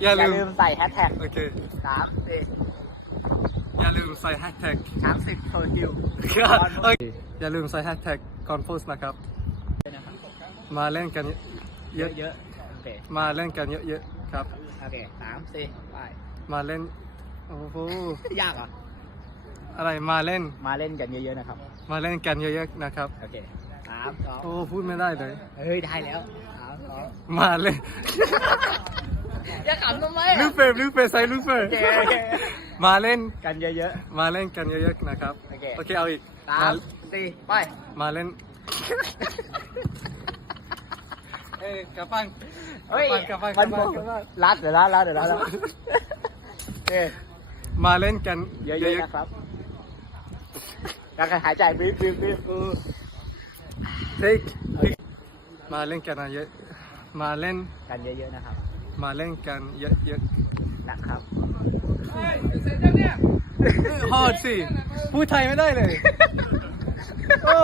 อย่าอย่าลืลืมมใส่แฮชแท็กโอเคสามสี่อย่าลืมใส่แฮชแท็กช้างสิบโซคิวเอ้ยอย่าลืมใส่แฮชแท็กก่อนโพสต์นะครับ มาเล่นกันเยเยอะอะเยอะๆโอเคมาเล่นกันเยอะๆครับ โอเคสามสี่ไปมาเล่นโอ้โหยากเหรออะไรมาเล่นมาเล่นกันเยอะๆนะครับ มาเล่นกันเยอะๆนะครับ โอเคสามสองโอ้พูดไม่ได้เลย เฮ้ย ได้แล้วสามสองมาเล่น อย่าขำทำไมลูกเฟรมลูกเฟรมใส่ลูกเฟรมโอเคโอเคมาเล่นกันเยอะมาเล่นกันเยอะๆนะครับโอเค โอเคเอาอีกๆสามสี่ไป มาเล่นเอ้ยกลับบ้านเฮ้ยกลับบ้านกมัลันบบ้านกลับบ้านรัดเดี๋ยวรัดรัดเดี๋ยวรัดแล้วเอ้ยมาเล่นกันเยเยอะอะๆนะครับการหายใจบีบบีบบีบๆเทคมาเล่นกันเยอะมาเล่น กันเยอะๆนะครับ มาเล่นกันเยอะนะครับๆฮอดสิพูดไทยไม่ได้เลย โอ้